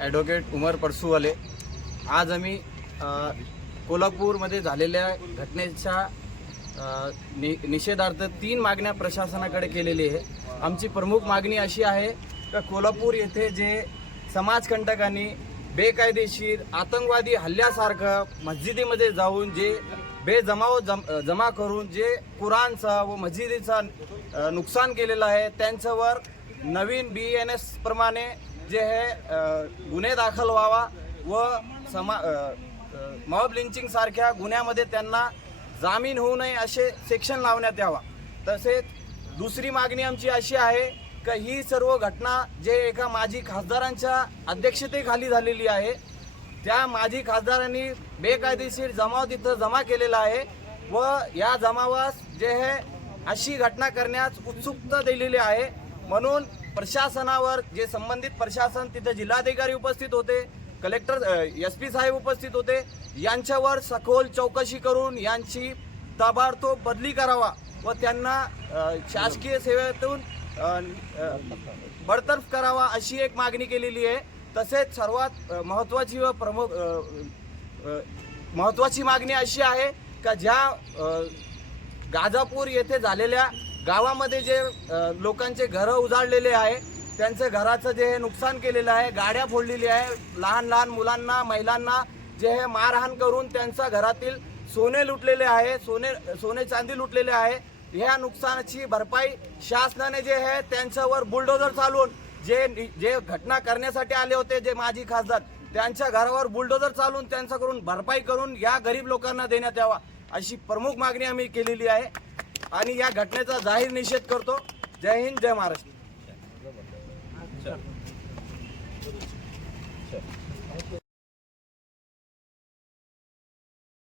Advocate उमर परसूवाले। आज आम्ही कोल्हापूरमध्ये झालेल्या घटनेच्या निषेधार्थ 3 मागण्या प्रशासनाकडे केलेली आहे। आमची प्रमुख मागणी अशी आहे की कोल्हापूर येथे जे समाजकंटकांनी बेकायदेशीर आतंकवादी हल्ल्यासारखं मस्जिदीमध्ये जाऊन जे बेजमाव जमा करून जे कुराणचा व मस्जिदीचा नुकसान केलेलं आहे, त्यांच्यावर नवीन BNS प्रमाणे जे हे गुन्हे दाखल व्हावा व मॉब लिंचिंग सारख्या गुन्ह्यामध्ये त्यांना जामीन होऊ नये असे सेक्शन लावण्यात यावा। तसेच दुसरी मागणी आमची अशी आहे की ही सर्व घटना जे एका माजी खासदारांच्या अध्यक्षतेखाली झालेली आहे, त्या माजी खासदारांनी बेकायदेशीर जमाव तिथं जमा केलेला आहे व या जमावास जे हे अशी घटना करण्यास उत्सुकता दिलेली आहे। म्हणून प्रशासनावर जे संबंधित प्रशासन तिथे जिल्हाधिकारी उपस्थित होते, कलेक्टर SP साहेब उपस्थित होते, यांच्यावर सखोल चौकशी करून यांची ताबडतोब बदली करावा व त्यांना शासकीय सेवेतून बडतर्फ करावा अशी एक मागणी केलेली आहे। तसेच सर्वात महत्त्वाची व प्रमुख महत्त्वाची मागणी अशी आहे का ज्या गाजापूर येथे झालेल्या गावामध्ये जे लोकांचे घरं उजाडलेले आहे, त्यांच्या घराचं जे हे नुकसान केलेलं आहे, गाड्या फोडलेली आहे, लहान लहान मुलांना महिलांना जे हे मारहाण करून त्यांच्या घरातील सोने लुटलेले आहे, सोने चांदी लुटलेले आहे, ह्या नुकसानाची भरपाई शासनाने जे आहे त्यांच्यावर बुलडोजर चालवून जे घटना करण्यासाठी आले होते जे माजी खासदार, त्यांच्या घरावर बुलडोजर चालवून त्यांच्याकडून भरपाई करून या गरीब लोकांना देण्यात यावा अशी प्रमुख मागणी आम्ही केलेली आहे आणि या घटनेचा जाहीर निषेध करतो। जय हिंद, जय महाराष्ट्र।